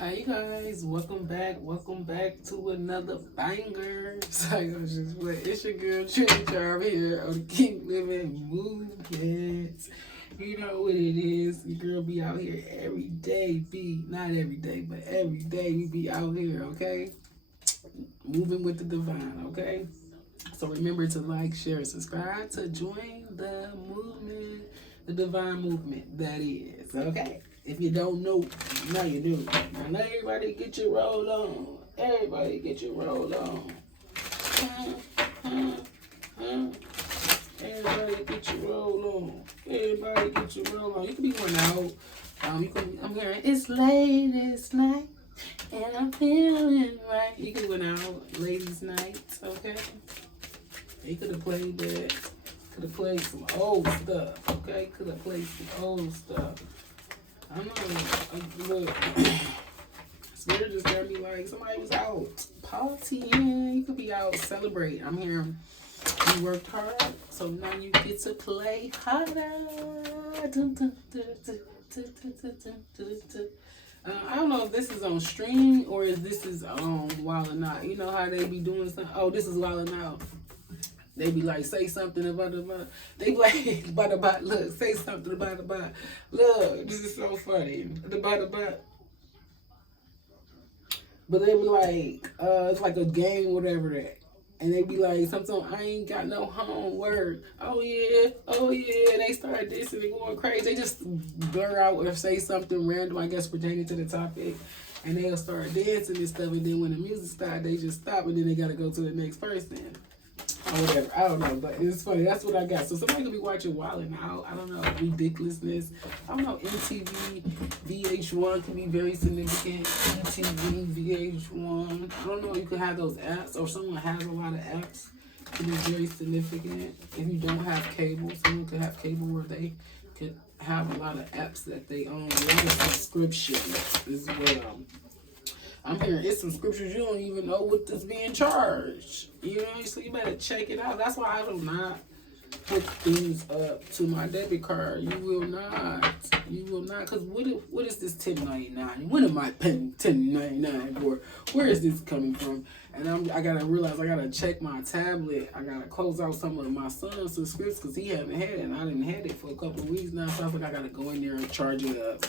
Hi guys, welcome back to another banger. It's your girl Trinity Charm here on the Keep Living Movement. You know what it is. Your girl be out here every day, not every day, but every day we be out here, okay? Moving with the divine, okay? So remember to like, share, subscribe to join the movement, the divine movement that is, okay? If you don't know, now you do. Now everybody get your roll on. Everybody get your roll on. Everybody get your roll on. Everybody get your roll on. You can be going out. I'm hearing it's ladies' night and I'm feeling right. You can go out ladies' night, okay? He could have played that. Could have played some old stuff, okay? Could have played some old stuff. I know. Look, Spirit just got me like somebody was out partying. You could be out celebrating. I'm hearing you worked hard, so now you get to play harder. I don't know if this is on stream or if this is on Wild 'N Out. You know how they be doing something? Oh, this is Wild 'N Out. They be like, say something about the. They be like, about look, say something about the. Look, this is so funny. The. But they be like, it's like a game, whatever that. And they be like, sometimes I ain't got no homework. Oh yeah. And they start dissing and going crazy. They just blur out or say something random, I guess, pertaining to the topic. And they'll start dancing and stuff. And then when the music starts, they just stop and then they got to go to the next person. Or whatever. I don't know, but it's funny. That's what I got. So somebody could be watching Wild 'N Out. I don't know. Ridiculousness. I don't know. MTV, VH1 can be very significant. MTV, VH1. I don't know. You could have those apps, or someone has a lot of apps. Can be very significant. If you don't have cable, someone could have cable where they could have a lot of apps that they own. A lot of subscriptions as well. I'm hearing it's some scriptures you don't even know what is being charged. You know, so you better check it out. That's why I do not hook things up to my debit card. You will not. You will not. Because what is this $10.99? When am I paying $10.99 for? Where is this coming from? And I gotta realize I gotta check my tablet. I gotta close out some of my son's subscriptions because he haven't had it, and I didn't had it for a couple of weeks now. So I think I gotta go in there and charge it up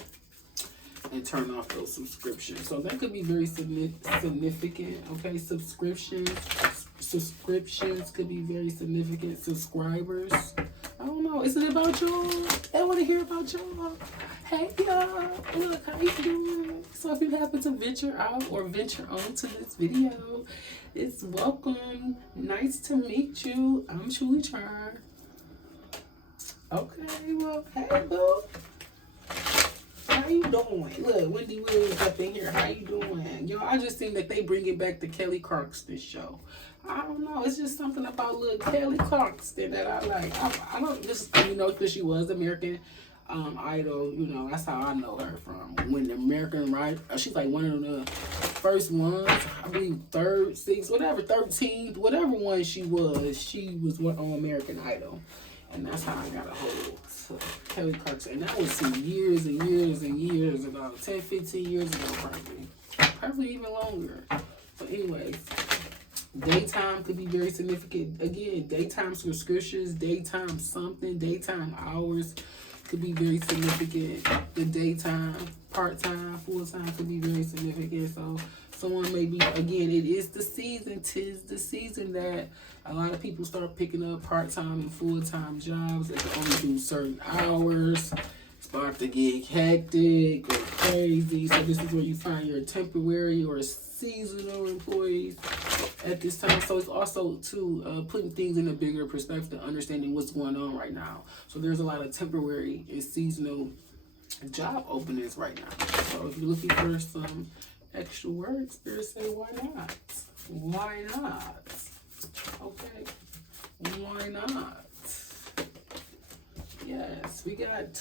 and turn off those subscriptions. So that could be very significant. Okay, subscriptions could be very significant. Subscribers, I don't know. Is it about y'all? I want to hear about y'all. Hey y'all, look how you doing. So if you happen to venture out or venture on to this video, it's welcome. Nice to meet you. I'm Truly Charm. Okay, well, hey boo. How you doing? Look, Wendy Williams up in here. How you doing? Yo, I just think that they bring it back to Kelly Clarkson show. I don't know. It's just something about little Kelly Clarkson that I like. I don't just, because she was American Idol. You know, that's how I know her from. When the American, right? She's like one of the first ones. I believe third, sixth, whatever, 13th, whatever one she was. She was on American Idol. And that's how I got a hold to Kelly Clarkson. And that was some years and years and years ago. 10, 15 years ago, probably. Probably even longer. But anyways, daytime could be very significant. Again, daytime subscriptions, daytime something, daytime hours could be very significant. The daytime, part-time, full-time could be very significant. So someone may be, again, it is the season, 'tis the season that a lot of people start picking up part-time and full-time jobs that can only do certain hours. Start to get hectic or crazy. So this is where you find your temporary or seasonal employees at this time. So it's also to putting things in a bigger perspective, understanding what's going on right now. So there's a lot of temporary and seasonal job openings right now. So if you're looking for some extra words, Spirit say, why not? Why not? Okay, why not? Yes, we got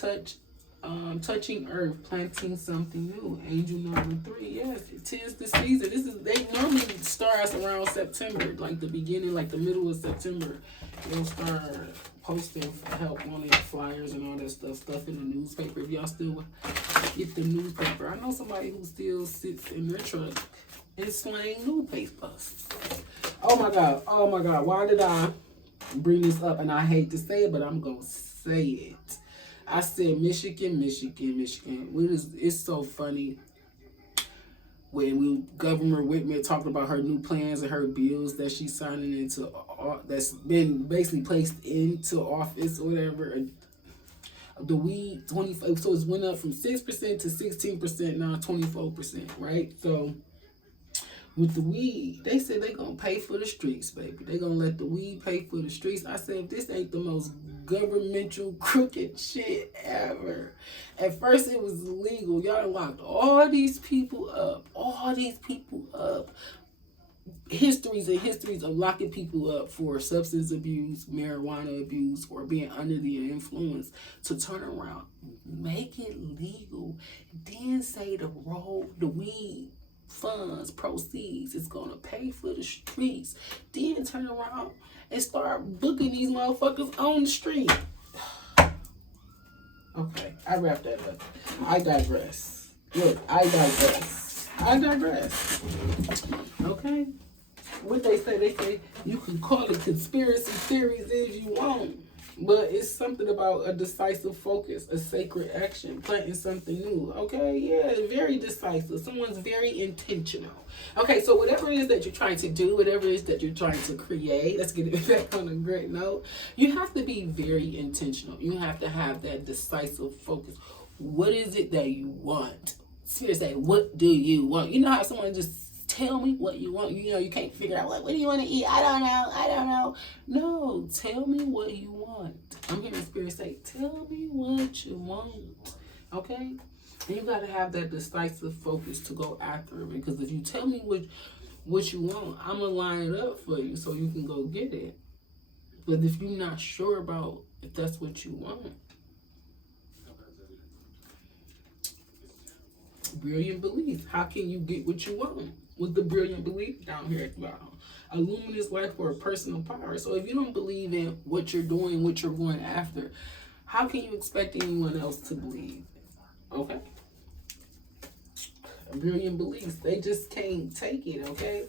touching earth, planting something new. Angel number 3. Yes, it is the season. They normally start around September, like the beginning, like the middle of September. They'll start posting for help, wanting flyers and all that stuff in the newspaper. If y'all still get the newspaper. I know somebody who still sits in their truck and slang newspapers. Oh my God. Oh my God. Why did I bring this up? And I hate to say it, but I'm going to say it. I said Michigan. It's so funny when Governor Whitmer talked about her new plans and her bills that she's signing into, that's been basically placed into office or whatever. The weed, 25, so it's went up from 6% to 16%, now 24%, right? So with the weed, they said they're going to pay for the streets, baby. They're going to let the weed pay for the streets. I said, if this ain't the most governmental crooked shit ever. At first, it was illegal. Y'all locked all these people up. Histories and histories of locking people up for substance abuse, marijuana abuse, or being under the influence, to turn around, make it legal, then say the weed funds, proceeds is gonna pay for the streets, then turn around and start booking these motherfuckers on the street. Okay, I wrapped that up. I digress. Look, I digress. Okay? What they say you can call it conspiracy theories if you want, but it's something about a decisive focus, a sacred action, planting something new. Okay, yeah, very decisive. Someone's very intentional. Okay, so whatever it is that you're trying to do, whatever it is that you're trying to create, let's get it back on a great note. You have to be very intentional. You have to have that decisive focus. What is it that you want? Seriously, what do you want? You know how someone just tell me what you want. You know, you can't figure out what do you want to eat. I don't know. No, tell me what you want. I'm hearing Spirit say, tell me what you want. Okay? And you got to have that decisive focus to go after it. Because if you tell me what you want, I'm going to line it up for you so you can go get it. But if you're not sure about if that's what you want, brilliant belief. How can you get what you want? With the brilliant belief down here at the bottom. A luminous life for a personal power. So if you don't believe in what you're doing, what you're going after, how can you expect anyone else to believe? Okay? Brilliant beliefs. They just can't take it, okay?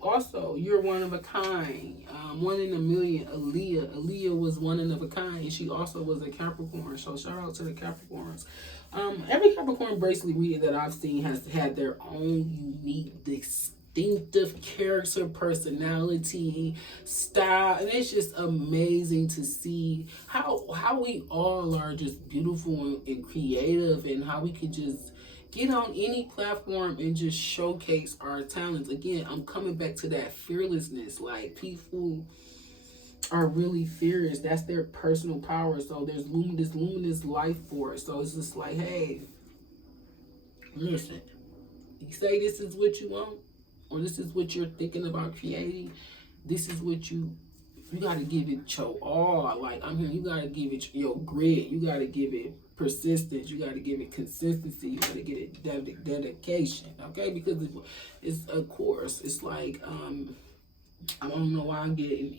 Also, you're one of a kind. 1 in a million. Aaliyah was 1 of a kind. She also was a Capricorn. So shout out to the Capricorns. Every Capricorn bracelet reader that I've seen has had their own unique, distinctive character, personality, style, and it's just amazing to see how we all are just beautiful and creative, and how we can just get on any platform and just showcase our talents. Again, I'm coming back to that fearlessness. Like, people are really fearless. That's their personal power. So there's luminous life force. So it's just like, hey, listen, you say this is what you want, or this is what you're thinking about creating, this is what you got to give it your all. Like, I'm here, you got to give it your grit, you got to give it persistence, you got to give it consistency, you got to get it dedication, okay? Because it's a course. It's like, I don't know why I'm getting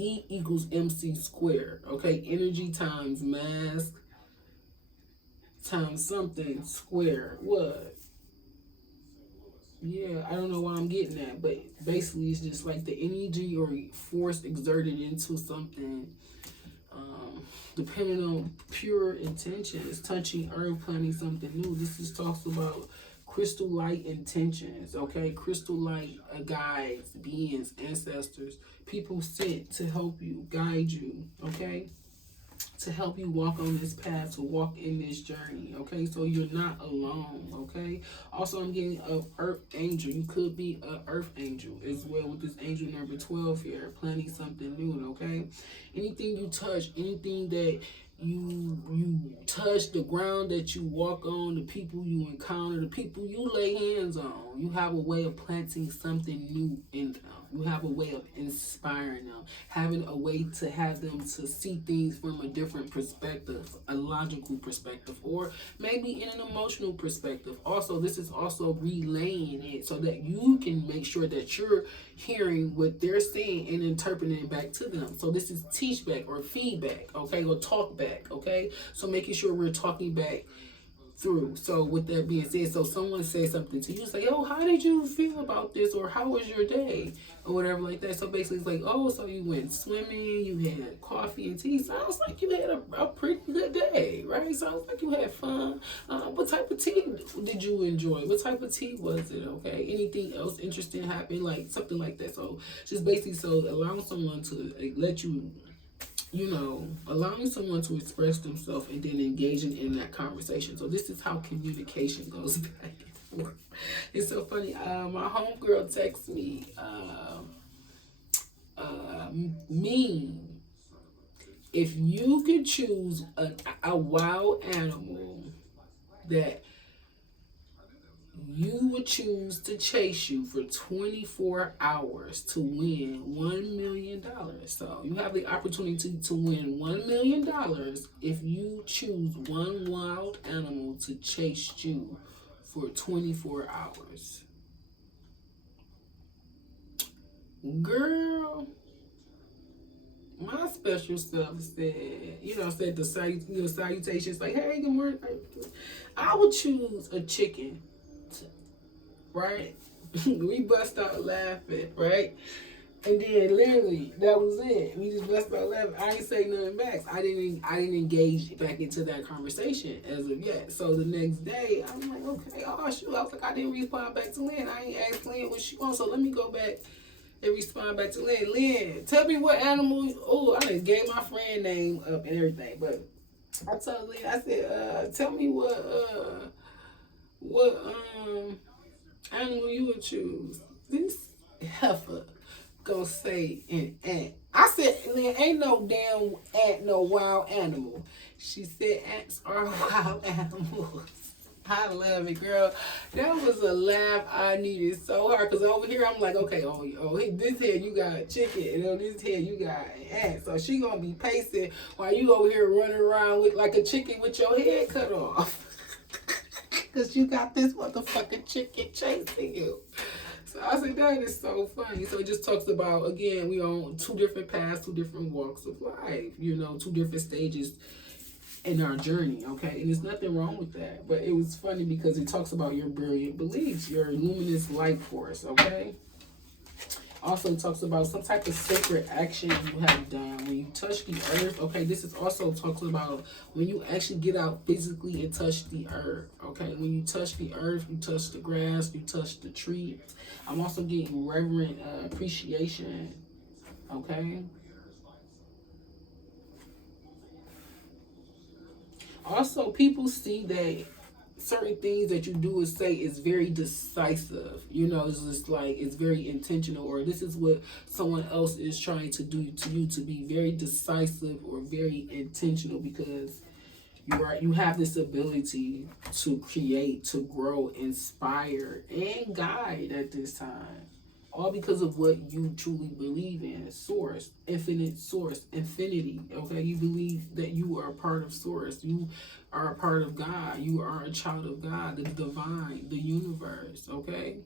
E equals MC squared, okay? Energy times mass times something squared. What? Yeah, I don't know why I'm getting that, but basically it's just like the energy or force exerted into something, depending on pure intentions, touching earth, planning something new. This is talks about crystal light intentions, okay? Crystal light guides, beings, ancestors, people sent to help you, guide you, okay? To help you walk on this path, to walk in this journey, okay? So you're not alone, okay? Also, I'm getting an earth angel. You could be an earth angel as well with this angel number 12 here, planning something new, okay? Anything you touch, anything that you touch, the ground that you walk on, the people you encounter, the people you lay hands on, you have a way of planting something new in them. You have a way of inspiring them, having a way to have them to see things from a different perspective, a logical perspective, or maybe in an emotional perspective. Also, this is also relaying it so that you can make sure that you're hearing what they're saying and interpreting it back to them. So this is teach back or feedback, okay, or talk back. back, okay? So making sure we're talking back through. So with that being said, so someone says something to you, say, oh, how did you feel about this? Or how was your day? Or whatever like that. So basically it's like, oh, so you went swimming, you had coffee and tea. Sounds like you had a pretty good day, right? Sounds like you had fun. What type of tea did you enjoy? What type of tea was it, okay? Anything else interesting happened? Like something like that. So just basically so allowing someone to let you, allowing someone to express themselves and then engaging in that conversation. So this is how communication goes back and forth. It's so funny. My homegirl texts me, if you could choose a wild animal that you would choose to chase you for 24 hours to win $1 million. So you have the opportunity to win $1 million if you choose one wild animal to chase you for 24 hours. Girl, my special self said the salutations like, hey, good morning. I would choose a chicken. Right? We bust out laughing, right? And then literally that was it. We just bust out laughing. I ain't say nothing back. I didn't engage back into that conversation as of yet. So the next day I'm like, okay, oh shoot. I was like, I didn't respond back to Lynn. I ain't asked Lynn what she wants. So let me go back and respond back to Lynn. Lynn, tell me what animal. Oh, I done gave my friend name up and everything. But I told Lynn, I said, tell me what animal you would choose. This heifer gonna say an ant. I said, Lynn, ain't no damn ant no wild animal. She said ants are wild animals. I love it, girl. That was a laugh I needed so hard. Because over here, I'm like, okay, this here you got chicken. And on this here you got an ant. So she going to be pacing while you over here running around with like a chicken with your head cut off. Because you got this motherfucking chicken chasing you. So I said, that is so funny. So it just talks about, again, we on two different paths, two different walks of life. Two different stages in our journey, okay? And there's nothing wrong with that. But it was funny because it talks about your brilliant beliefs, your luminous light force, okay? Also talks about some type of sacred action you have done when you touch the earth. Okay, this is also talks about when you actually get out physically and touch the earth. Okay, when you touch the earth, you touch the grass, you touch the tree. I'm also getting reverent appreciation. Okay. Also, people see that certain things that you do and say is very decisive. It's just like it's very intentional, or this is what someone else is trying to do to you, to be very decisive or very intentional, because you have this ability to create, to grow, inspire, and guide at this time. All because of what you truly believe in. Source, infinite source, infinity. Okay, you believe that you are a part of source. You are a part of God. You are a child of God, the divine, the universe. Okay,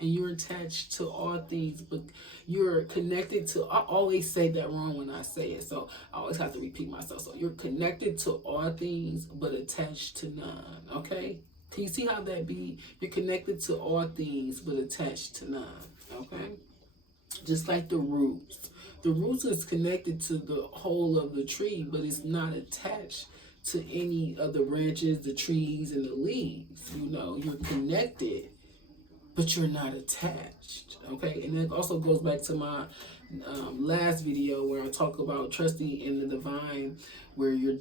and you're attached to all things, but you're connected to. I always say that wrong when I say it, so I always have to repeat myself. So you're connected to all things, but attached to none. Okay, can you see how that be? You're connected to all things, but attached to none. Okay, just like the roots. The roots is connected to the whole of the tree, but it's not attached to any of the branches, the trees, and the leaves. You're connected, but you're not attached. Okay, and that also goes back to my last video where I talk about trusting in the divine, where you're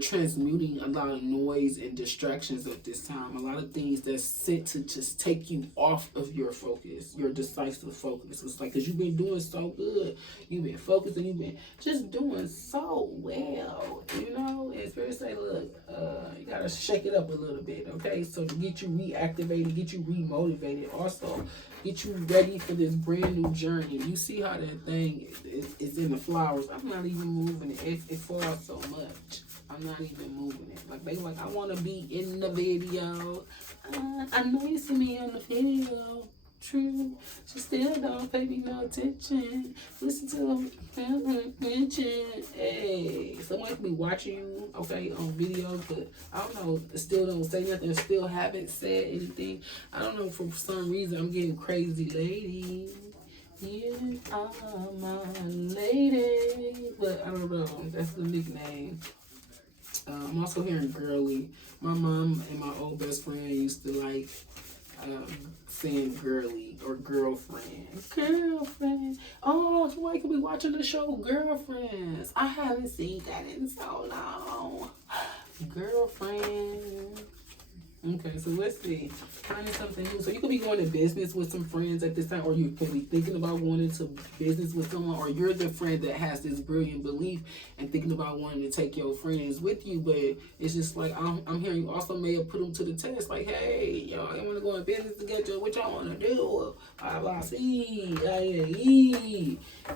transmuting a lot of noise and distractions at this time. A lot of things that's sent to just take you off of your focus, your decisive focus. It's like, because you've been doing so good. You've been focused and you've been just doing so well. And Spirit say, look, you got to shake it up a little bit, okay? So to get you reactivated, get you remotivated. Also, get you ready for this brand new journey. You see how that thing is in the flowers. I'm not even moving it. It falls so much. I'm not even moving it. Like, they I want to be in the video. I know you see me in the video. true. She still don't pay me no attention. Listen to them mention. Hey, someone could be watching you, okay, on videos, but I don't know, still don't say nothing, still haven't said anything. I don't know, for some reason I'm getting crazy lady. You are my lady. But I don't know, that's the nickname. I'm also hearing girly. My mom and my old best friend used to like saying girly or girlfriend. Girlfriend. Oh, somebody could be watching the show Girlfriends. I haven't seen that in so long. Girlfriend. Okay, so let's see. Finding something new. So you could be going to business with some friends at this time, or you could be thinking about going into business with someone, or you're the friend that has this brilliant belief and thinking about wanting to take your friends with you. But it's just like I'm hearing you also may have put them to the test. Like, hey, y'all, I want to go in business together. What y'all want to do? Blah blah C, E,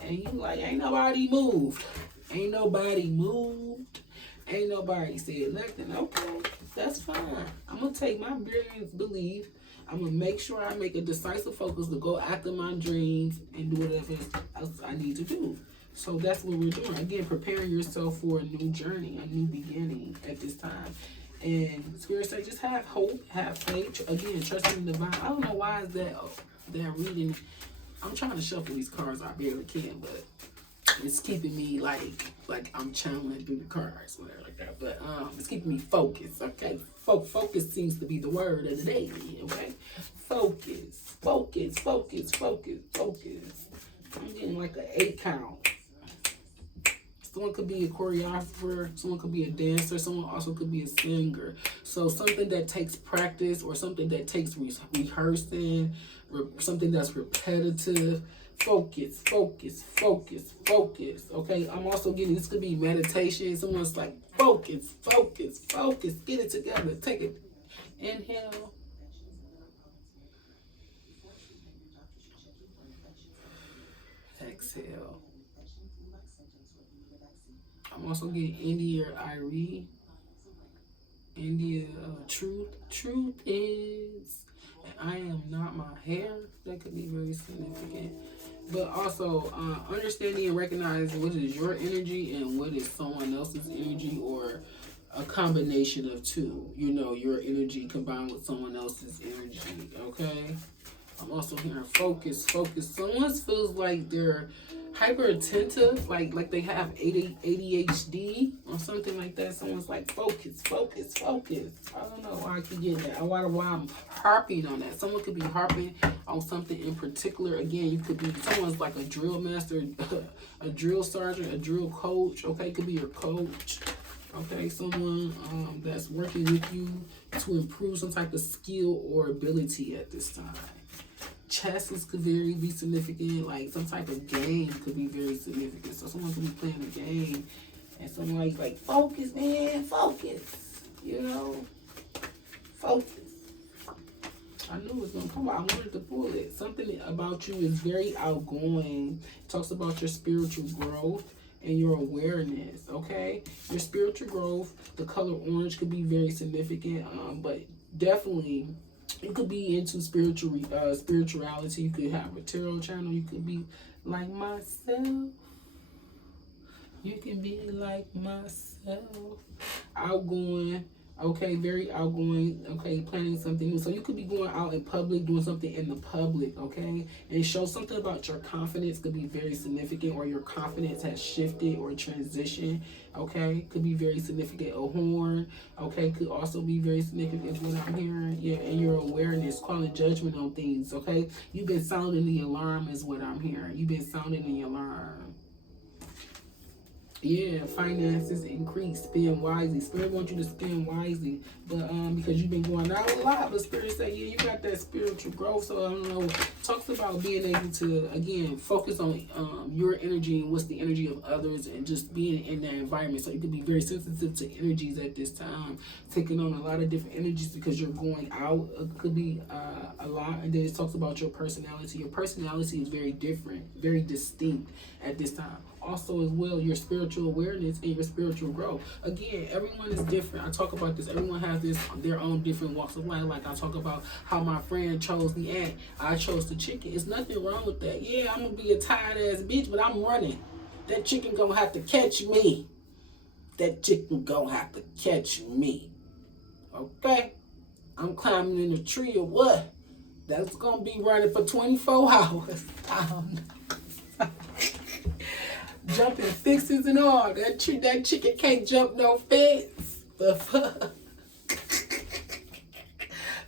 and you like, ain't nobody moved. Ain't nobody moved. Ain't nobody said nothing. Okay, that's fine. I'm going to take my brilliant belief. I'm going to make sure I make a decisive focus to go after my dreams and do whatever else I need to do. So that's what we're doing. Again, preparing yourself for a new journey, a new beginning at this time. And Spirit say, just have hope, have faith. Again, trust in the divine. I don't know why is that reading. I'm trying to shuffle these cards. I barely can, but it's keeping me like I'm channeling through the cards, whatever like that. But it's keeping me focused. Okay, focus seems to be the word of the day. Okay, focus. I'm getting like an 8 count. Someone could be a choreographer, someone could be a dancer, someone also could be a singer. So something that takes practice or something that takes rehearsing, something that's repetitive. Focus. Okay, I'm also getting, this could be meditation. Someone's like, focus. Get it together. Take it. Inhale. Exhale. I'm also getting India or Irie. India, truth is, and I am not my hair. That could be very significant. But also understanding and recognizing what is your energy and what is someone else's energy, or a combination of two. You know, your energy combined with someone else's energy. Okay. I'm also hearing focus. Someone feels like they're hyper attentive, like they have ADHD or something like that. Someone's like, focus. I don't know why I keep getting that. Why I'm harping on that. Someone could be harping on something in particular. Again, you could be, someone's like a drill master, a drill sergeant, a drill coach. Okay, could be your coach. Okay, someone that's working with you to improve some type of skill or ability at this time. Chess could be significant, like some type of game could be very significant. So someone could be playing a game and someone like focus, man, focus. You know? Focus. I knew it was gonna come out. I wanted to pull it. Something about you is very outgoing. It talks about your spiritual growth and your awareness, okay? Your spiritual growth, the color orange could be very significant, but definitely you could be into spirituality. You could have a tarot channel. You could be like myself. You can be like myself. Outgoing. Okay, very outgoing. Okay, planning something new. So you could be going out in public, doing something in the public, okay? And it shows something about your confidence could be very significant, or your confidence has shifted or transitioned, okay? Could be very significant. A horn, okay, could also be very significant when I'm hearing. Yeah, and your awareness, calling judgment on things, okay? You've been sounding the alarm is what I'm hearing. You've been sounding the alarm. Yeah, finances increase, spend wisely. Spirit wants you to spend wisely, but because you've been going out a lot, but Spirit say, yeah, you got that spiritual growth. So I don't know, talks about being able to, again, focus on your energy and what's the energy of others, and just being in that environment. So you can be very sensitive to energies at this time, taking on a lot of different energies because you're going out. It could be a lot. And then it talks about your personality. Your personality is very different, very distinct at this time. also as well your spiritual awareness and your spiritual growth. Again, everyone is different. I talk about this. Everyone has their own different walks of life. Like I talk about how my friend chose the ant, I chose the chicken. It's nothing wrong with that. Yeah, I'm gonna be a tired ass bitch, but I'm running. That chicken gonna have to catch me. That chicken gonna have to catch me. Okay? I'm climbing in a tree or what? That's gonna be running for 24 hours. I don't know. Jumping fixes and all. That chicken can't jump no fence. The fuck.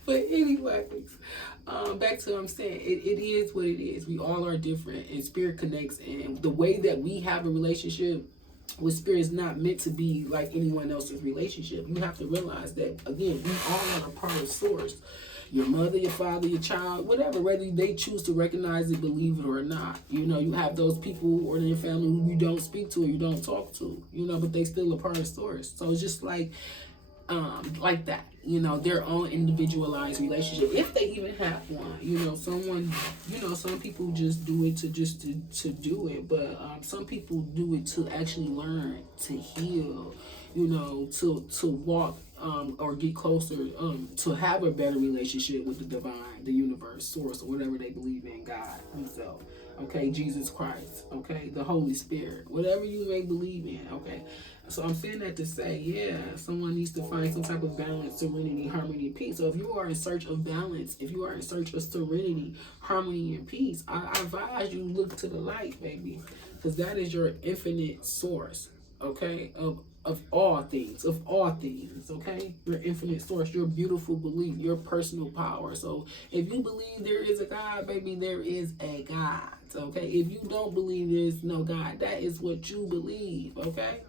But anyways, back to what I'm saying. It is what it is. We all are different, and spirit connects. And the way that we have a relationship with spirit is not meant to be like anyone else's relationship. You have to realize that, again, we all are a part of source. Your mother, your father, your child, whatever, whether they choose to recognize it, believe it or not. You know, you have those people or in your family who you don't speak to or you don't talk to, you know, but they still a part of source. So it's just like that, you know, their own individualized relationship, if they even have one. You know, some people just do it to do it, but some people do it to actually learn, to heal, you know, to walk or get closer, to have a better relationship with the divine, the universe, source, or whatever they believe in, God himself, okay, Jesus Christ, okay, the Holy Spirit, whatever you may believe in, okay. So I'm saying that to say, yeah, someone needs to find some type of balance, serenity, harmony, and peace. So if you are in search of balance, if you are in search of serenity, harmony, and peace, I advise you look to the light, baby, because that is your infinite source, okay, of all things, okay? Your infinite source, your beautiful belief, your personal power. So if you believe there is a God, baby, there is a God, okay? If you don't believe there is no God, that is what you believe, okay?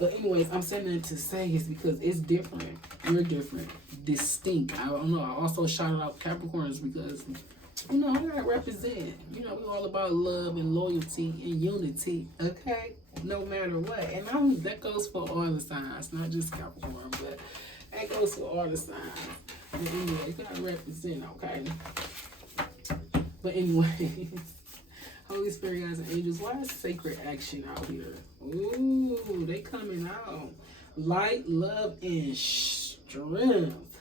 But anyways, I'm saying that to say is because it's different. You're different, distinct. I don't know. I also shouted out Capricorns because, you know, I gotta represent. You know, we're all about love and loyalty and unity, okay? No matter what. And that goes for all the signs, not just Capricorn, but that goes for all the signs. But anyway, you gotta represent, okay? But anyways, Holy Spirit, guys, and angels, why is sacred action out here? Ooh, they coming out. Light, love, and strength.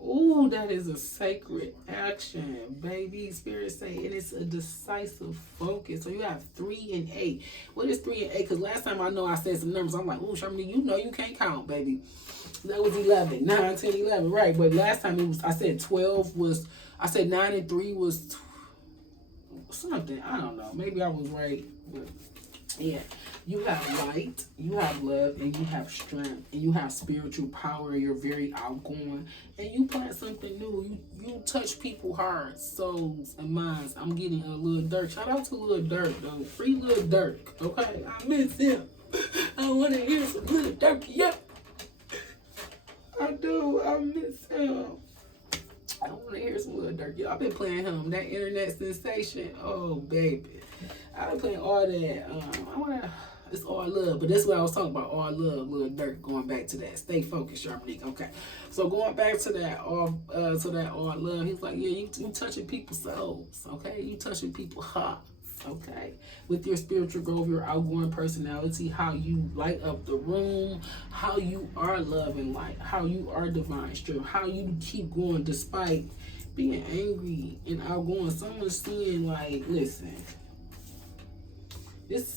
Ooh, that is a sacred action, baby. Spirit say it is a decisive focus. So you have 3 and 8. What is 3 and 8? Because last time I know I said some numbers. I'm like, ooh, Sharmini, you know you can't count, baby. That was 11. 9, 10, 11. Right. But last time I said 12 was, I said 9 and 3 was something. I don't know. Maybe I was right. But yeah. You have light, you have love, and you have strength, and you have spiritual power. You're very outgoing, and you plant something new. You touch people's hearts, souls, and minds. I'm getting a Lil Durk. Shout out to Lil Durk, though. Free Lil Durk, okay? I miss him. I want to hear some Lil Durk, yeah. I do. I miss him. I want to hear some Lil Durk. Y'all been playing him, that internet sensation. Oh, baby. I've been playing all that. It's all love, but that's what I was talking about. All love, Lil Durk. Going back to that, stay focused, Sharmanique. Okay, so going back to that, all love. He's like, yeah, you touching people's souls. Okay, you touching people's hearts. Okay, with your spiritual growth, your outgoing personality, how you light up the room, how you are love and light, how you are divine strength, how you keep going despite being angry and outgoing. Someone's seeing like, listen. There's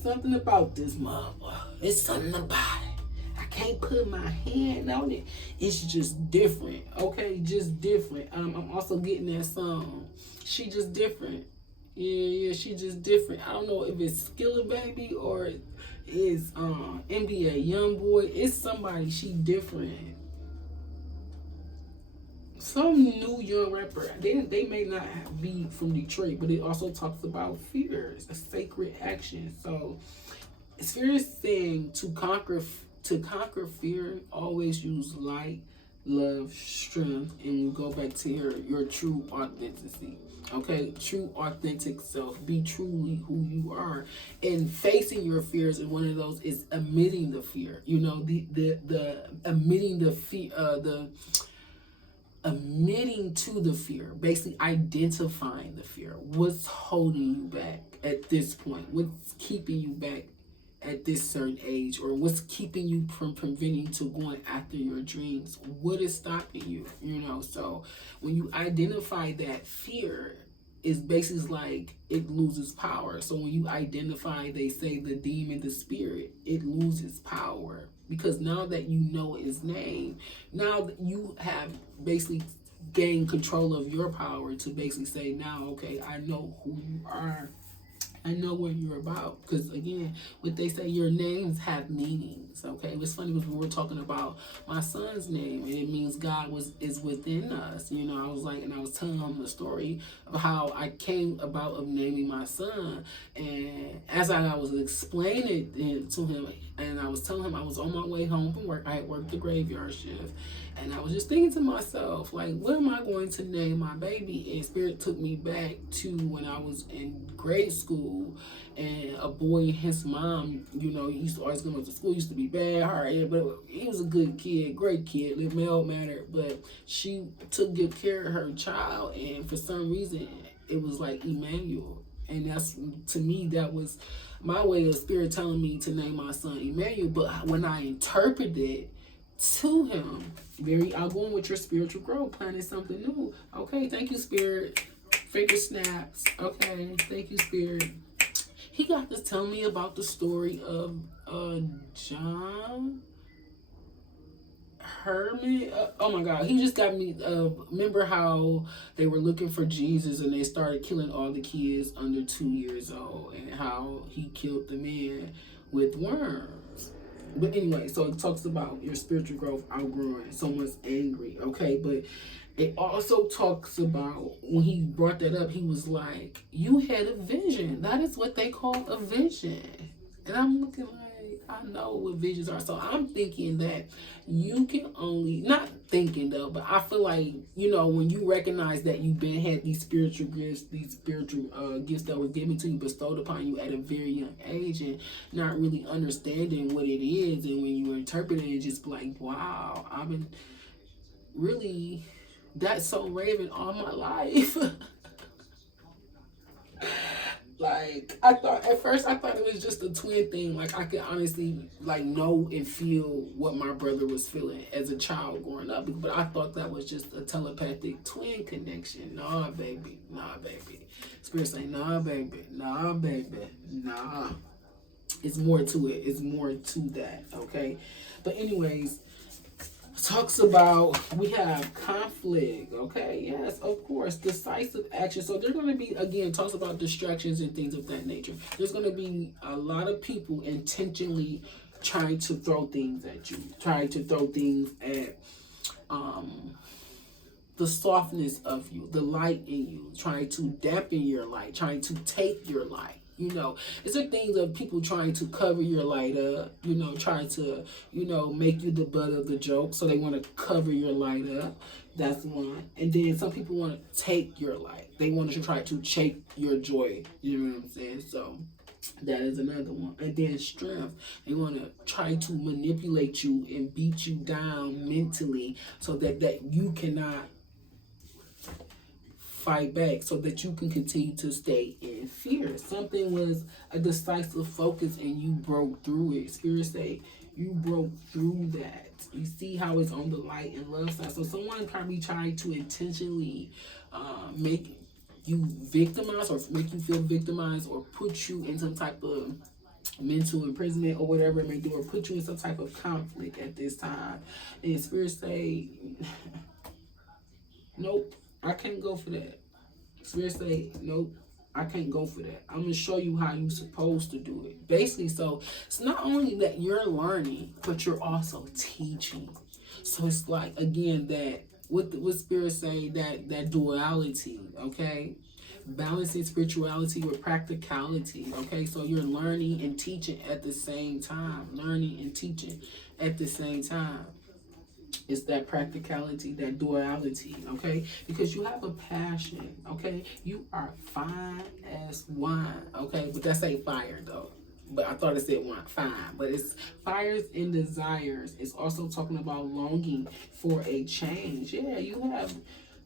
something about this mother. It's something about it. I can't put my hand on it. It's just different. Okay, just different. I'm also getting that song. She just different. Yeah, she just different. I don't know if it's Skilla Baby or it's NBA Youngboy. It's somebody. She different. Some new young rapper, they may not be from Detroit, but it also talks about fear. It's a sacred action. So Spirit is saying to conquer fear, always use light, love, strength, and you go back to your true authenticity. Okay, true authentic self. Be truly who you are. And facing your fears, and one of those is admitting the fear. You know, the admitting the fear, admitting to the fear, basically identifying the fear. What's holding you back at this point? What's keeping you back at this certain age, or what's keeping you from preventing to going after your dreams? What is stopping you? So when you identify that fear, it's basically like it loses power. So when you identify, they say, the demon, the spirit, it loses power, because now that you know its name, now that you have basically gained control of your power to basically say, now, okay, I know who you are. I know what you're about. Because again, what they say, your names have meanings. Okay, it's funny because we were talking about my son's name, and it means God is within us. I was like, and I was telling him the story of how I came about of naming my son, and as I was explaining it to him, and I was telling him I was on my way home from work. I had worked the graveyard shift, and I was just thinking to myself, like, what am I going to name my baby? And Spirit took me back to when I was in grade school, and a boy and his mom, he used to always come up to school, used to be bad, hard, but he was a good kid, great kid, lived male mannered, but she took good care of her child, and for some reason, it was like Emmanuel. And that's, to me, that was my way of Spirit telling me to name my son Emmanuel. But when I interpreted it to him, very outgoing with your spiritual growth, planning something new. Okay, thank you, Spirit. Finger snaps. Okay, thank you, Spirit. He got to tell me about the story of John Herman. Oh my God, he just got me. Remember how they were looking for Jesus and they started killing all the kids under 2 years old, and how he killed the man with worms. But anyway, so it talks about your spiritual growth, outgrowing someone's angry. Okay, but it also talks about, when he brought that up, he was like, you had a vision. That is what they call a vision. And I'm looking like, I know what visions are. So I'm thinking that you can only, not thinking though, but I feel like, when you recognize that you've been had these spiritual gifts, gifts that were given to you, bestowed upon you at a very young age, and not really understanding what it is. And when you interpret it, just like, wow, I've been really, that's so Raven all my life. Like, at first I thought it was just a twin thing. Like, I could honestly, like, know and feel what my brother was feeling as a child growing up. But I thought that was just a telepathic twin connection. Nah, baby. Nah, baby. Spirit saying, nah, baby. Nah, baby. Nah. It's more to it. It's more to that, okay? But anyways, talks about, we have conflict. Okay, yes, of course, decisive action. So they're going to be, again, talks about distractions and things of that nature. There's going to be a lot of people intentionally trying to throw things at you, trying to throw things at the softness of you, the light in you, trying to dampen your light, trying to take your light. It's a things of people trying to cover your light up, trying to, make you the butt of the joke. So they want to cover your light up. That's one. And then some people want to take your light. They want to try to take your joy. You know what I'm saying? So that is another one. And then strength. They want to try to manipulate you and beat you down mentally so that you cannot fight back, so that you can continue to stay in fear. Something was a decisive focus and you broke through it. Spirit say you broke through that. You see how it's on the light and love side. So someone probably tried to intentionally make you victimized, or make you feel victimized, or put you in some type of mental imprisonment or whatever it may do, or put you in some type of conflict at this time. And Spirit say, nope, I can't go for that. Spirit say, nope, I can't go for that. I'm going to show you how you're supposed to do it. Basically, so it's not only that you're learning, but you're also teaching. So it's like, again, that what Spirit say, that duality, okay? Balancing spirituality with practicality, okay? So you're learning and teaching at the same time. Learning and teaching at the same time. It's that practicality, that duality, okay? Because you have a passion, okay? You are fine as wine, okay? But that's ain't fire, though. but I thought it said want, fine. But it's fires and desires. It's also talking about longing for a change. Yeah, you have,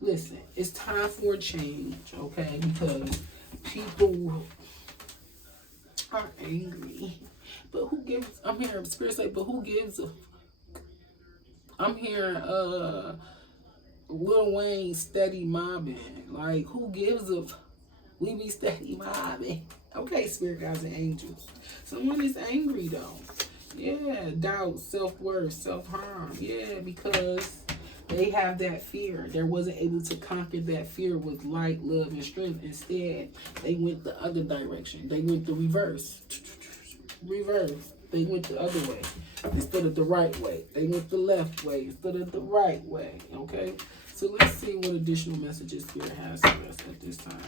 listen, it's time for a change, okay? Because people are angry. But who gives, I'm hearing Spirit say, but who gives a, I'm hearing Lil Wayne steady mobbing. Like, who gives a, we be steady mobbing. Okay, spirit guides and angels. Someone is angry though. Yeah, doubt, self-worth, self-harm. Yeah, because they have that fear. They wasn't able to conquer that fear with light, love, and strength. Instead, they went the other direction. They went the reverse. Reverse. They went the other way instead of the right way. They went the left way instead of the right way. Okay? So let's see what additional messages Spirit has for us at this time.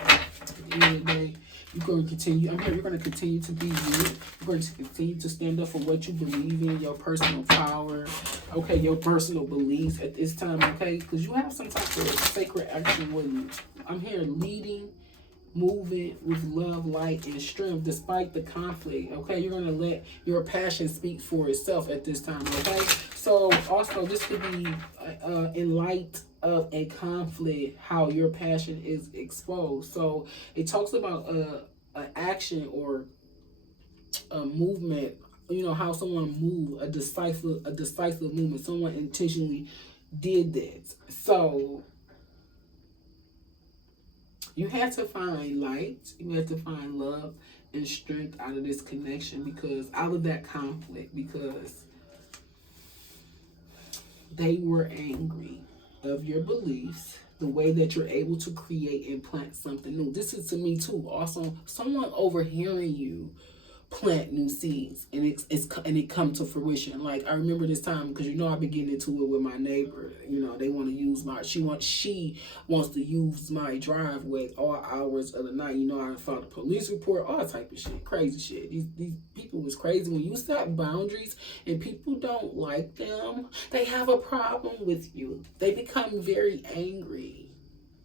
At the end of the day, you're going to continue. I'm here. You're going to continue to be you. You're going to continue to stand up for what you believe in, your personal power, okay, your personal beliefs at this time, okay? Because you have some type of sacred action with you. I'm here leading, moving with love, light, and strength despite the conflict, okay? You're going to let your passion speak for itself at this time, okay? So also this could be in light of a conflict, how your passion is exposed. So it talks about an action or a movement, you know, how someone moved, a decisive movement. Someone intentionally did that. So you had to find light, you had to find love and strength out of this connection, because out of that conflict, because they were angry of your beliefs, the way that you're able to create and plant something new. This is to me too. Also, someone overhearing you plant new seeds, and it come to fruition. Like, I remember this time, because you know I've been getting into it with my neighbor. You know, they want to use my, she wants to use my driveway all hours of the night. You know, I filed a police report, all type of shit, crazy shit. These people was crazy. When you set boundaries and people don't like them, they have a problem with you. They become very angry.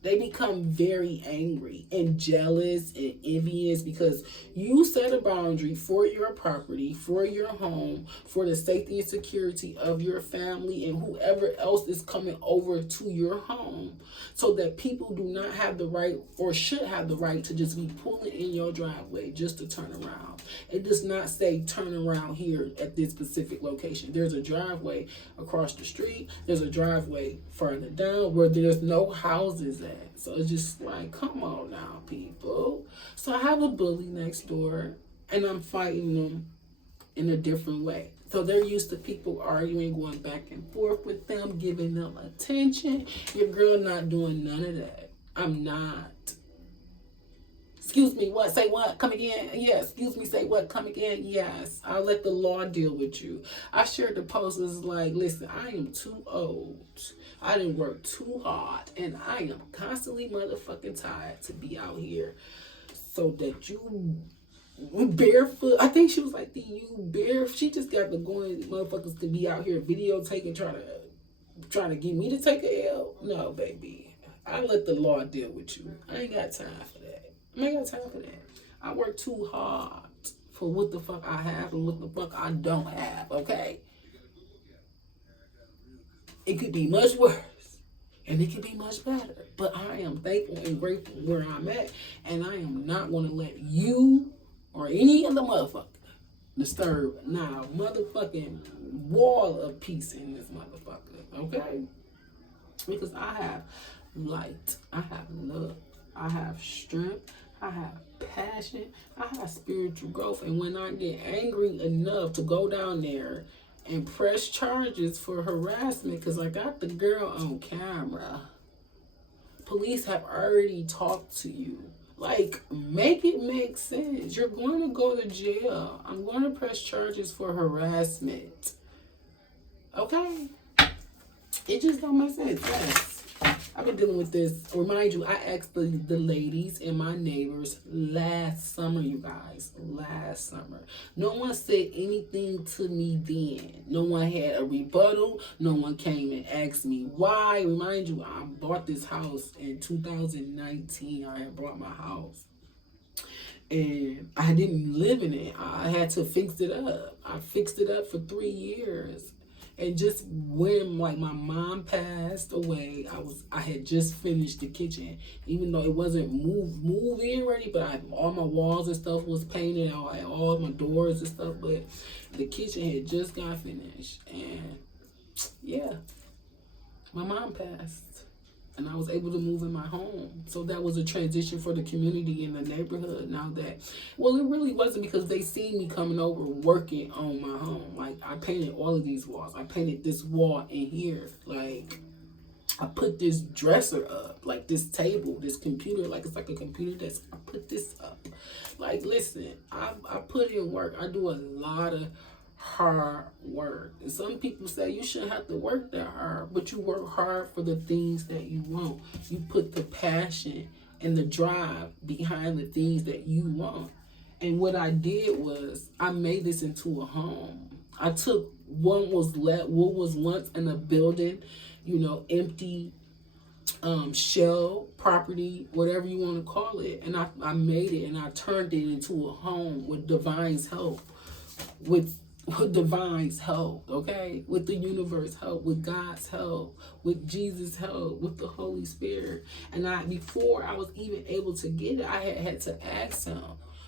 They become very angry and jealous and envious because you set a boundary for your property, for your home, for the safety and security of your family and whoever else is coming over to your home, so that people do not have the right, or should have the right, to just be pulling in your driveway just to turn around. It does not say turn around here at this specific location. There's a driveway across the street. There's a driveway further down where there's no houses at. So it's just like, come on now, people. So I have a bully next door, and I'm fighting them in a different way. So they're used to people arguing, going back and forth with them, giving them attention. Your girl not doing none of that. I'm not. Excuse me, what? Say what? Come again? Yes. Excuse me, say what? Come again? Yes. I'll let the law deal with you. I shared the post. It was like, listen, I am too old. I didn't work too hard. And I am constantly motherfucking tired to be out here. So that you barefoot. I think she was like, you barefoot. She just got the going motherfuckers to be out here videotaping, trying to get me to take a L. No, baby. I let the law deal with you. I ain't got time for that. I ain't got time for that. I work too hard for what the fuck I have and what the fuck I don't have, okay? It could be much worse, and it could be much better. But I am thankful and grateful where I'm at, and I am not going to let you or any other motherfucker disturb not a motherfucking wall of peace in this motherfucker, okay? Because I have light, I have love, I have strength, I have passion, I have spiritual growth. And when I get angry enough to go down there and press charges for harassment, because I got the girl on camera, police have already talked to you. Like, make it make sense. You're going to go to jail. I'm going to press charges for harassment. Okay? It just don't make sense. Yes. I've been dealing with this. Remind you, I asked the ladies and my neighbors last summer, you guys. Last summer. No one said anything to me then. No one had a rebuttal. No one came and asked me why. Remind you, I bought this house in 2019. I had bought my house. and I didn't live in it. I had to fix it up. I fixed it up for 3 years. And just when like my mom passed away, I had just finished the kitchen, even though it wasn't move in ready, but all my walls and stuff was painted. I had all my doors and stuff, but the kitchen had just got finished. And yeah, my mom passed. And I was able to move in my home. So that was a transition for the community in the neighborhood. Now that, well, it really wasn't, because they seen me coming over working on my home. Like, I painted all of these walls. I painted this wall in here. Like, I put this dresser up, like this table, this computer, like it's like a computer desk. I put this up. Like, listen, I put in work. I do a lot of hard work. And some people say you shouldn't have to work that hard, but you work hard for the things that you want. You put the passion and the drive behind the things that you want. And what I did was I made this into a home. I took what was once in a building, empty shell property, whatever you want to call it, and I made it and I turned it into a home with divine's help, with divine's help, okay? With the universe help, with God's help, with Jesus' help, with the Holy Spirit. And before I was even able to get it, I had to ask him,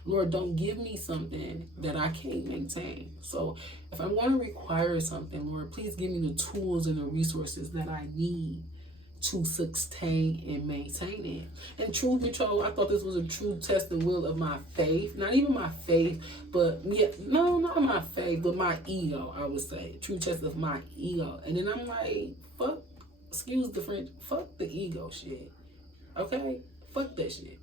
Lord, don't give me something that I can't maintain. So if I'm going to require something, Lord, please give me the tools and the resources that I need to sustain and maintain it. And truth be told, I thought this was a true test and will of my faith. Not even my faith, but not my faith, but my ego, I would say. True test of my ego. And then I'm like, fuck, excuse the French, fuck the ego shit. Okay? Fuck that shit.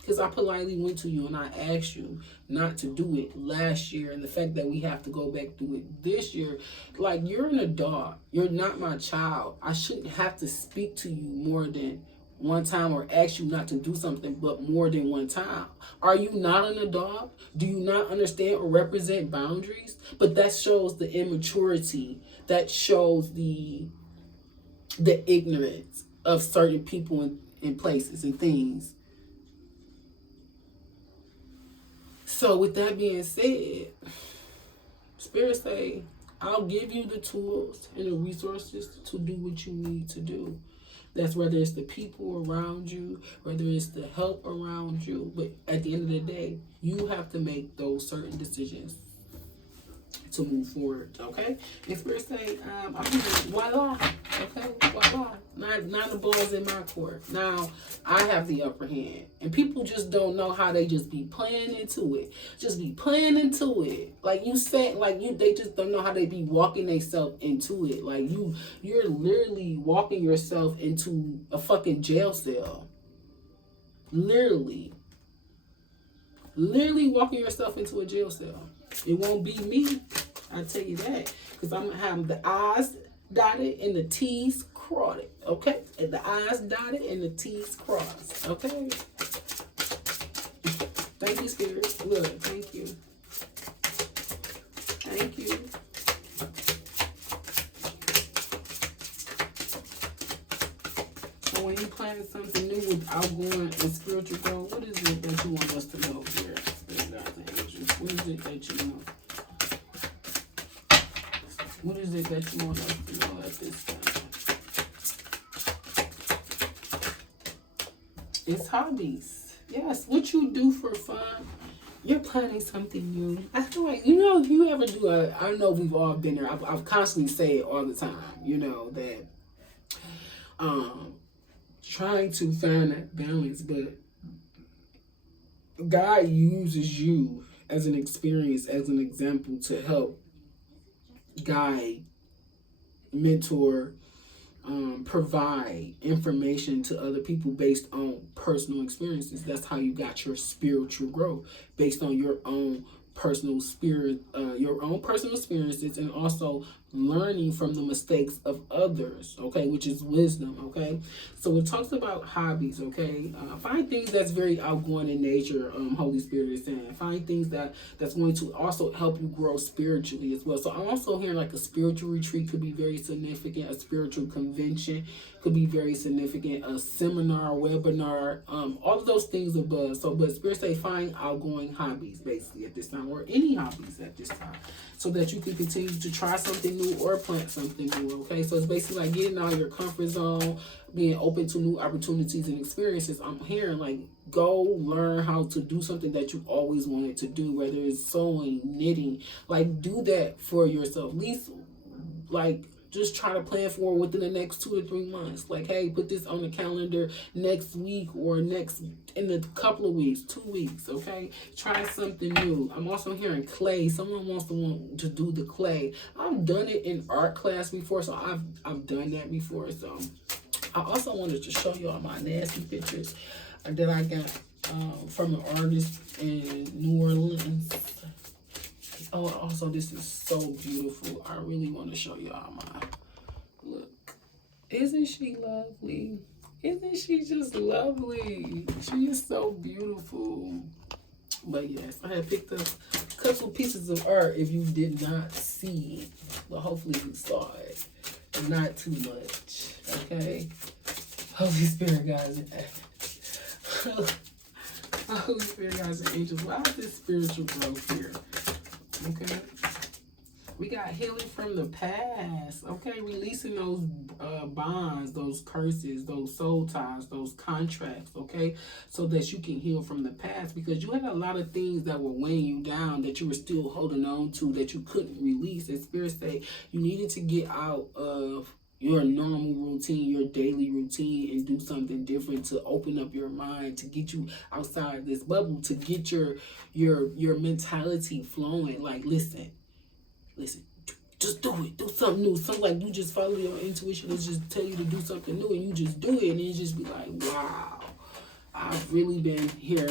Because I politely went to you and I asked you not to do it last year. And the fact that we have to go back through it this year, like, you're an adult. You're not my child. I shouldn't have to speak to you more than one time or ask you not to do something but more than one time. Are you not an adult? Do you not understand or represent boundaries? But that shows the immaturity. That shows the ignorance of certain people and places and things. So with that being said, Spirit say, I'll give you the tools and the resources to do what you need to do. That's whether it's the people around you, whether it's the help around you. But at the end of the day, you have to make those certain decisions to move forward, okay? And Spirit say, I'm gonna voila, okay? Voila. Now the ball's in my court. Now I have the upper hand. And people just don't know how they just be playing into it. Just be playing into it. Like you said, they just don't know how they be walking themselves into it. Like you're literally walking yourself into a fucking jail cell. Literally walking yourself into a jail cell. It won't be me, I tell you that, because I'm gonna have the I's dotted and the T's crossed, okay? And the I's dotted and the T's crossed, okay? Thank you, Spirit. Look, thank you. Thank you. So when you plan something new with outgoing and spiritual growth, what is it that you want us to know here? What is it that you know? What is it that you want us to know at this time? It's hobbies. Yes, what you do for fun. You're planning something new. I feel like, if you ever do I know we've all been there. I've constantly say it all the time, that trying to find that balance, but God uses you as an experience, as an example to help guide, mentor, provide information to other people based on personal experiences. That's how you got your spiritual growth, based on your own personal spirit, your own personal experiences, and also learning from the mistakes of others, okay, which is wisdom, okay. So it talks about hobbies, okay. Find things that's very outgoing in nature. Holy Spirit is saying, find things that's going to also help you grow spiritually as well. So I'm also hearing like a spiritual retreat could be very significant. A spiritual convention could be very significant. A seminar, webinar, all of those things above. So, but Spirit say find outgoing hobbies basically at this time, or any hobbies at this time, so that you can continue to try something new or plant something new, okay? So it's basically like getting out of your comfort zone, being open to new opportunities and experiences. I'm hearing like go learn how to do something that you always wanted to do, whether it's sewing, knitting, like do that for yourself. At least like just try to plan for within the next 2 to 3 months. Like, hey, put this on the calendar next week or next in a couple of weeks, 2 weeks, okay? Try something new. I'm also hearing clay. Someone wants to do the clay. I've done it in art class before, so I've done that before. So I also wanted to show you all my nasty pictures that I got from an artist in New Orleans. Oh, also, this is so beautiful. I really want to show y'all my look. Isn't she lovely? Isn't she just lovely? She is so beautiful. But yes, I had picked up a couple pieces of art if you did not see it. But hopefully you saw it. Not too much. Okay? Holy Spirit, guys. Holy Spirit, guys, and angels. Why is this spiritual growth here? Okay, we got healing from the past. Okay, releasing those bonds, those curses, those soul ties, those contracts. Okay, so that you can heal from the past, because you had a lot of things that were weighing you down that you were still holding on to that you couldn't release. And Spirit say you needed to get out of your normal routine, your daily routine, and do something different to open up your mind, to get you outside of this bubble, to get your mentality flowing. Like, listen, just do it. Do something new. Something like you just follow your intuition and just tell you to do something new, and you just do it, and it just be like, wow, I've really been here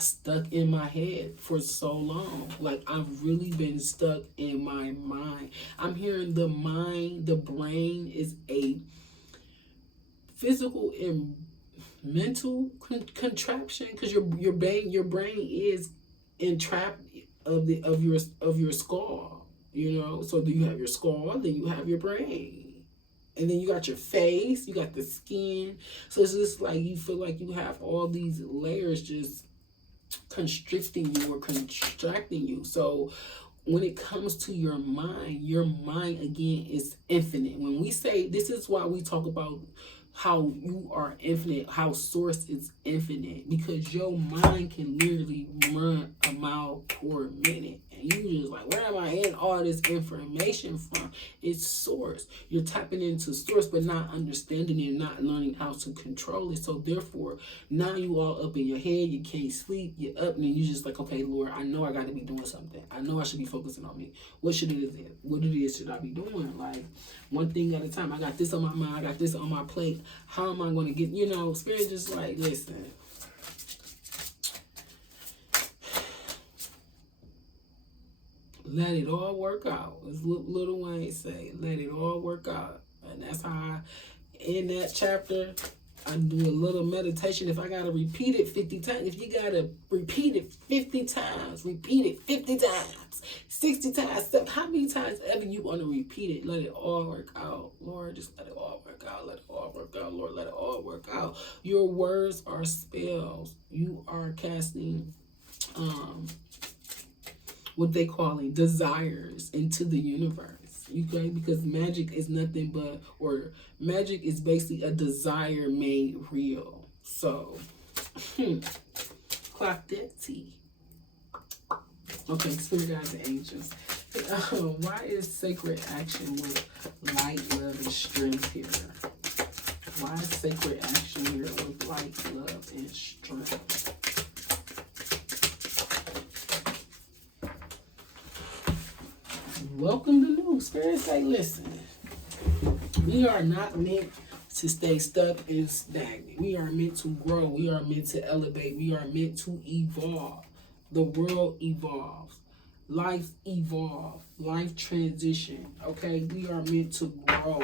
stuck in my head for so long. Like, I've really been stuck in my mind. I'm hearing the mind, the brain is a physical and mental contraption, because your brain is entrapped of your skull. You know, so do you have your skull, then you have your brain. And then you got your face, you got the skin. So it's just like you feel like you have all these layers just constricting you or contracting you. So when it comes to your mind again is infinite. When we say, this is why we talk about how you are infinite, how source is infinite, because your mind can literally run a mile per minute. And you just like, where am I getting all this information from? It's source. You're tapping into source, but not understanding it, not learning how to control it. So therefore, now you all up in your head, you can't sleep, you're up, and then you just like, okay, Lord, I know I got to be doing something. I know I should be focusing on me. What it is should I be doing? Like, one thing at a time. I got this on my mind, I got this on my plate. How am I going to get, Spirit just like, listen. Let it all work out. As Lil Wayne say, let it all work out. And that's how in that chapter, I do a little meditation. If I got to repeat it 50 times, if you got to repeat it 50 times, repeat it 50 times, 60 times, how many times ever you want to repeat it, let it all work out. Lord, just let it all work out. Let it all work out. Lord, let it all work out. Your words are spells. You are casting what they calling desires into the universe. Okay, because magic is nothing but, or magic is basically a desire made real. So, clock that T. Okay, Spirit guides and angels. Why is sacred action with light, love, and strength here? Why is sacred action here with light, love, and strength? Welcome to new. Spirit say, listen, we are not meant to stay stuck and stagnant. We are meant to grow. We are meant to elevate. We are meant to evolve. The world evolves. Life evolve, life transition, okay? We are meant to grow.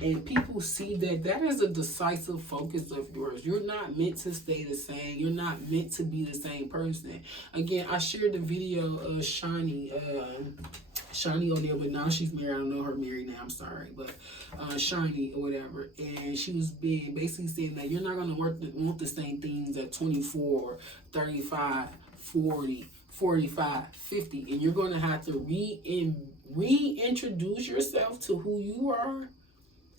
And people see that that is a decisive focus of yours. You're not meant to stay the same. You're not meant to be the same person. Again, I shared the video of Shani O'Neal, but now she's married. I don't know her married now, I'm sorry. But Shani or whatever. And she was being basically saying that you're not going to want the same things at 24, 35, 40, 45, 50. And you're going to have to reintroduce yourself to who you are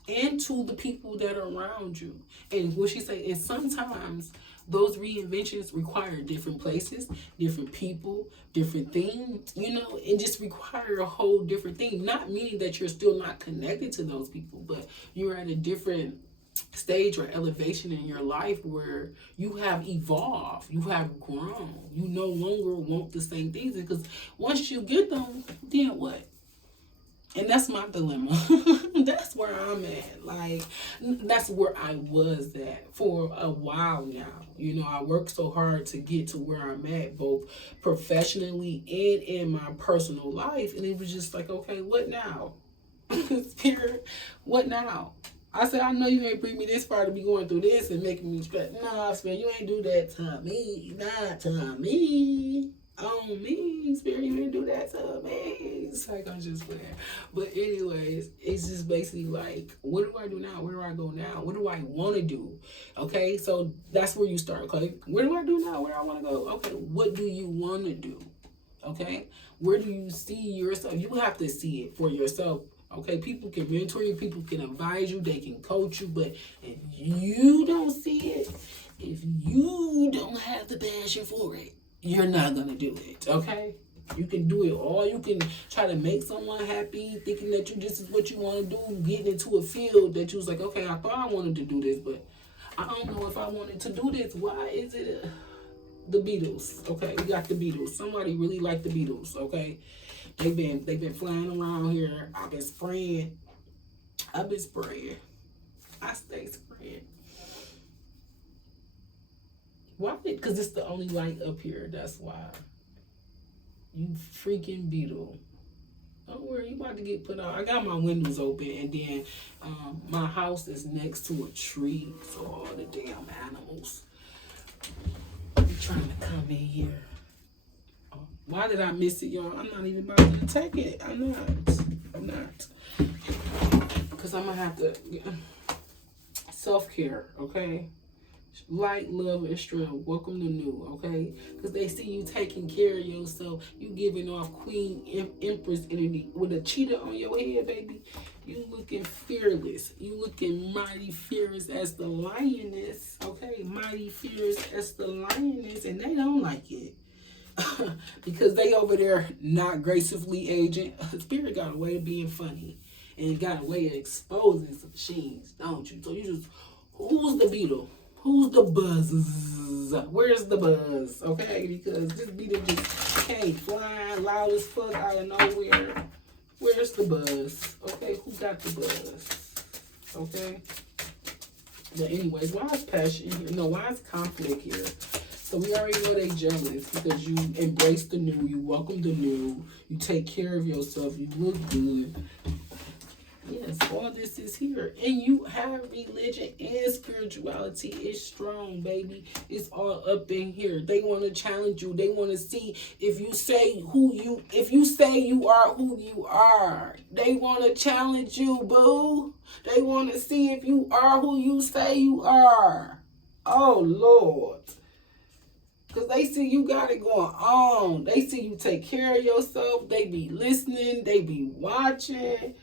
and to the people that are around you. And what she said is sometimes those reinventions require different places, different people, different things, you know, and just require a whole different thing. Not meaning that you're still not connected to those people, but you're at a different stage or elevation in your life where you have evolved, you have grown. You no longer want the same things, because once you get them, then what? And that's my dilemma. That's where I'm at. Like, that's where I was at for a while now. You know, I worked so hard to get to where I'm at, both professionally and in my personal life. And it was just like, okay, what now? Spirit, what now? I said, I know you ain't bring me this far to be going through this and making me stress. Nah, Spirit, you ain't do that to me. Not to me. On me, Spirit, you didn't do that to me. It's like I'm just playing. But anyways, it's just basically like, what do I do now? Where do I go now? What do I want to do? Okay, so that's where you start. Okay, where do I do now? Where do I want to go? Okay, what do you want to do? Okay, where do you see yourself? You have to see it for yourself. Okay, people can mentor you, people can advise you, they can coach you, but if you don't see it, if you don't have the passion for it, you're not going to do it, okay? You can do it all. You can try to make someone happy, thinking that this is what you want to do, getting into a field that you was like, okay, I thought I wanted to do this, but I don't know if I wanted to do this. Why is it the Beatles? Okay, we got the Beatles. Somebody really liked the Beatles, okay? They've been flying around here. I've been spraying. I stay spraying. Why? Because it's the only light up here. That's why. You freaking beetle. Don't worry, you about to get put out. I got my windows open, and then my house is next to a tree, so all the damn animals are trying to come in here. Why did I miss it, y'all? I'm not even about to attack it. I'm not. Because I'm going to have to... Self-care, okay? Light, love, and strength. Welcome to new, okay? Because they see you taking care of yourself. You giving off Queen Empress energy with a cheetah on your head, baby. You looking fearless. You looking mighty fierce as the lioness, okay? Mighty fierce as the lioness, and they don't like it. Because they over there not gracefully aging. Spirit got a way of being funny. And it got a way of exposing some machines, don't you? So you just, who's the beetle? Who's the buzz? Where's the buzz? Okay, because this beetle just came flying loud as fuck out of nowhere. Where's the buzz? Okay, who got the buzz? Okay. But anyways, why is passion here? No, why is conflict here? So we already know they jealous because you embrace the new, you welcome the new, you take care of yourself, you look good. Yes, all this is here. And you have religion and spirituality. It's strong, baby. It's all up in here. They want to challenge you. They want to see if you say you are who you are. They want to challenge you, boo. They want to see if you are who you say you are. Oh, Lord. Because they see you got it going on. They see you take care of yourself. They be listening. They be watching.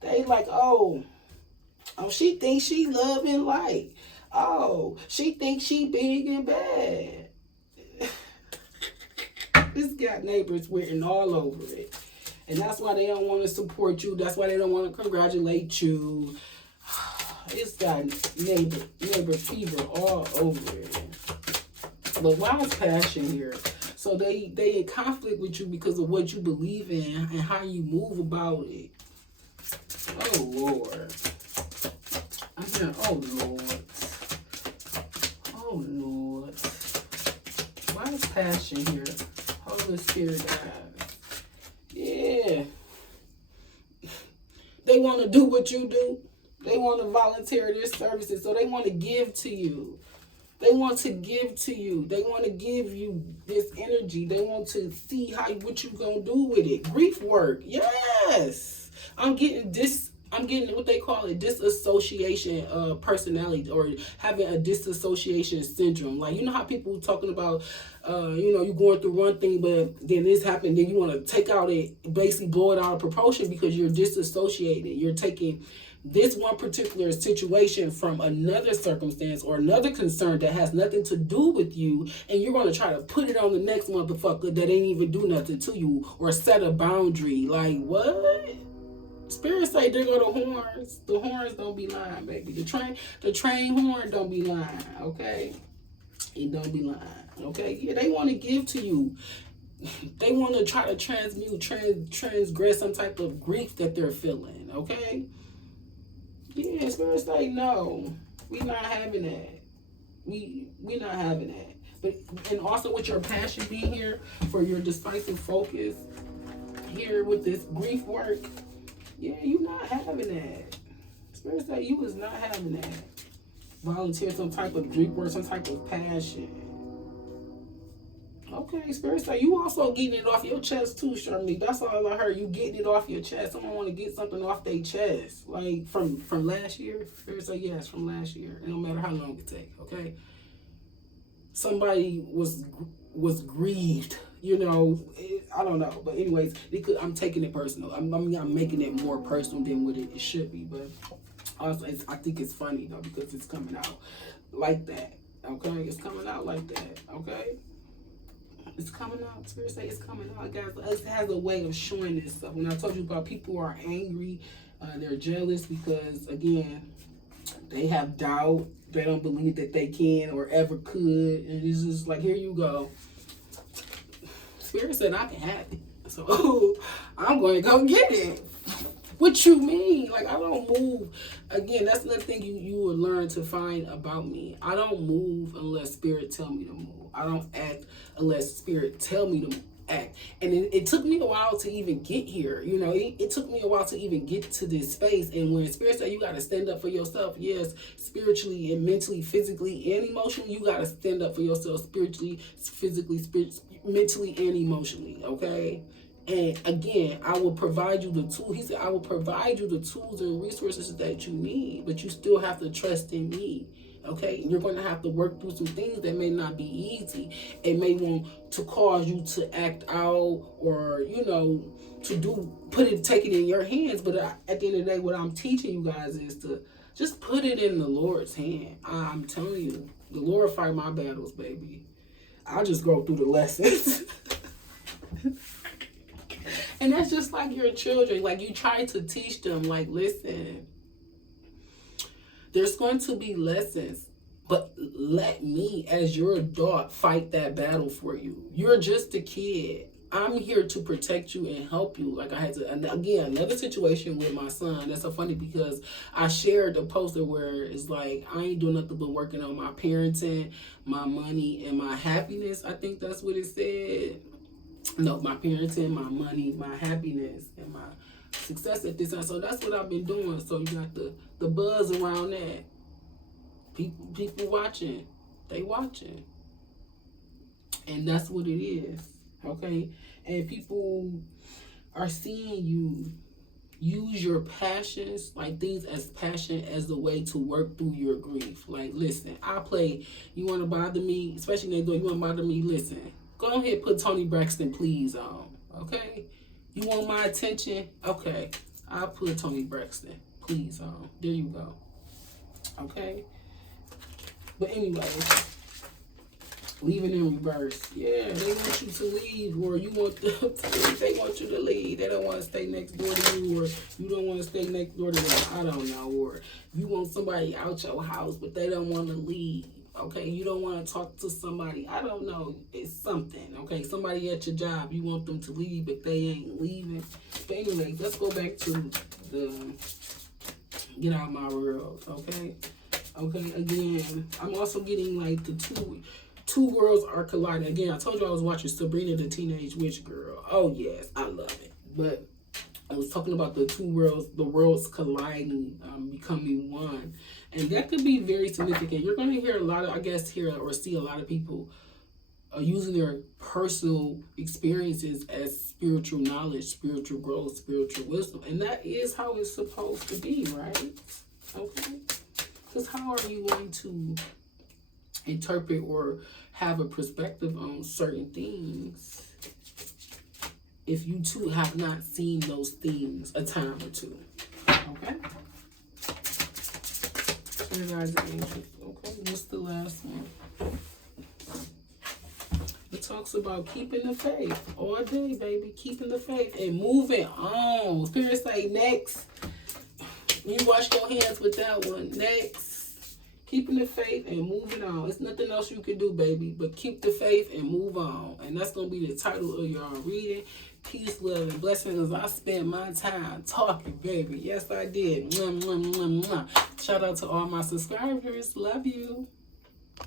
They like, oh, she thinks she love and light. Oh, she thinks she big and bad. This got neighbors written all over it. And that's why they don't want to support you. That's why they don't want to congratulate you. It's got neighbor fever all over it. But why is passion here? So they in conflict with you because of what you believe in and how you move about it. Oh, Lord. Oh, Lord. Oh, Lord. Why is passion here? Holy Spirit, God. They want to do what you do. They want to volunteer their services. So they want to give to you. They want to give to you. They want to give you this energy. They want to see what you gonna do with it. Grief work. Yes. I'm getting what they call it, disassociation personality, or having a disassociation syndrome. Like, you know how people talking about, you going through one thing, but then this happened, then you want to take out it, basically blow it out of proportion because you're disassociated. You're taking this one particular situation from another circumstance or another concern that has nothing to do with you, and you're going to try to put it on the next motherfucker that ain't even do nothing to you, or set a boundary. Like, what? Spirit say, there go the horns. The horns don't be lying, baby. The train horn don't be lying, okay? It don't be lying, okay? Yeah, they want to give to you. They want to try to transgress some type of grief that they're feeling, okay? Yeah, Spirit say, no, we not having that. We not having that. But, and also with your passion being here for your decisive focus here with this grief work, yeah, you not having that. Spirit say you was not having that. Volunteer some type of grief work, some type of passion. Okay, Spirit say you also getting it off your chest too, Sharmini. That's all I heard. You getting it off your chest. Someone want to get something off their chest, like from last year. Spirit say yes, from last year. And no matter how long it take, okay. Somebody was grieved. I don't know. But anyways, I'm taking it personal. I'm making it more personal than what it should be. But also, I think it's funny though because it's coming out like that. Okay, it's coming out like that. Okay. It's coming out. Spirit say it's coming out, guys. It has a way of showing this stuff. When I told you about people who are angry, they're jealous because, again, they have doubt. They don't believe that they can or ever could. And it's just like, here you go. Spirit said I can have it. So I'm going to go get it. What you mean? Like, I don't move. Again, that's another thing you will learn to find about me. I don't move unless Spirit tell me to move. I don't act unless Spirit tell me to act. And it took me a while to even get here. It took me a while to even get to this space. And when Spirit said you got to stand up for yourself, yes, spiritually and mentally, physically, and emotionally, you got to stand up for yourself spiritually, physically, mentally, and emotionally, okay? And again, I will provide you the tool. He said, I will provide you the tools and resources that you need, but you still have to trust in me. Okay, you're going to have to work through some things that may not be easy. It may want to cause you to act out or, take it in your hands. But at the end of the day, what I'm teaching you guys is to just put it in the Lord's hand. I'm telling you, the Lord fight my battles, baby. I'll just go through the lessons. And that's just like your children. Like, you try to teach them, like, listen, there's going to be lessons, but let me, as your adult, fight that battle for you. You're just a kid. I'm here to protect you and help you. Like, I had to, and again, another situation with my son. That's so funny because I shared a poster where it's like, I ain't doing nothing but working on my parenting, my money, and my happiness. I think that's what it said. No, my parenting, my money, my happiness, and my success at this time. So that's what I've been doing. So you got the buzz around that. People watching. They watching. And that's what it is. Okay? And people are seeing you use your passions, like things as passion, as a way to work through your grief. Like, listen, you want to bother me, especially next door, you want to bother me, listen. Go ahead, put Toni Braxton Please on, okay? You want my attention? Okay, I'll put Toni Braxton Please on. There you go, okay? But anyway, leaving in reverse. Yeah, they want you to leave, or you want them to leave. They want you to leave. They don't want to stay next door to you, or you don't want to stay next door to them. I don't know. Or you want somebody out your house, but they don't want to leave. Okay, you don't want to talk to somebody. I don't know. It's something. Okay, somebody at your job, you want them to leave, but they ain't leaving. But anyway, let's go back to the get out of my world. Okay. Okay. Again, I'm also getting like the two worlds are colliding. Again, I told you I was watching Sabrina the Teenage Witch Girl. Oh yes, I love it. But I was talking about the two worlds, the worlds colliding, becoming one. And that could be very significant. You're going to hear a lot of, I guess, hear or see a lot of people using their personal experiences as spiritual knowledge, spiritual growth, spiritual wisdom. And that is how it's supposed to be, right? Okay? Because how are you going to interpret or have a perspective on certain things if you too have not seen those things a time or two? Okay? So you guys are anxious. Okay, what's the last one? It talks about keeping the faith all day, baby. Keeping the faith and moving on. Spirit say next. You wash your hands with that one. Next. Keeping the faith and moving on. It's nothing else you can do, baby, but keep the faith and move on. And that's going to be the title of y'all reading. Peace, love, and blessings. I spent my time talking, baby. Yes, I did. Mwah, mwah, mwah, mwah. Shout out to all my subscribers. Love you.